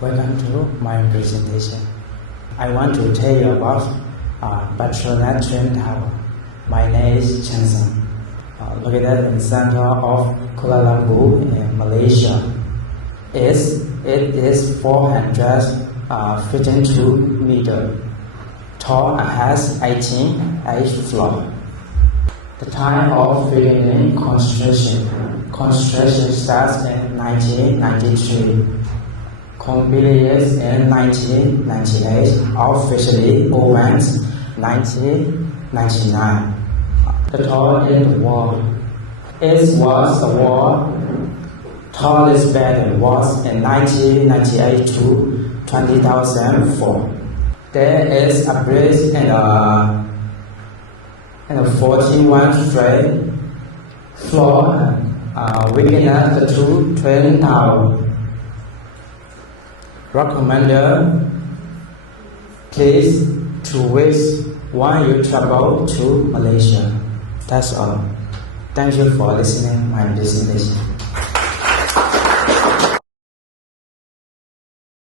Welcome to my presentation. I want to tell you about Petronas Twin Tower. My name is Chen Seng, located in the center of Kuala Lumpur in Malaysia. It is 452 meters tall and has 18 floors. The time of beginning construction starts in 1993. Completed in 1998, officially opened 1999. The tall in the world. It was the world's tallest building was in 1998 to 2004. There is a bridge and a 41 straight floor within the two twin towers. Recommended place to visit when you travel to Malaysia. That's all. Thank you for listening my presentation.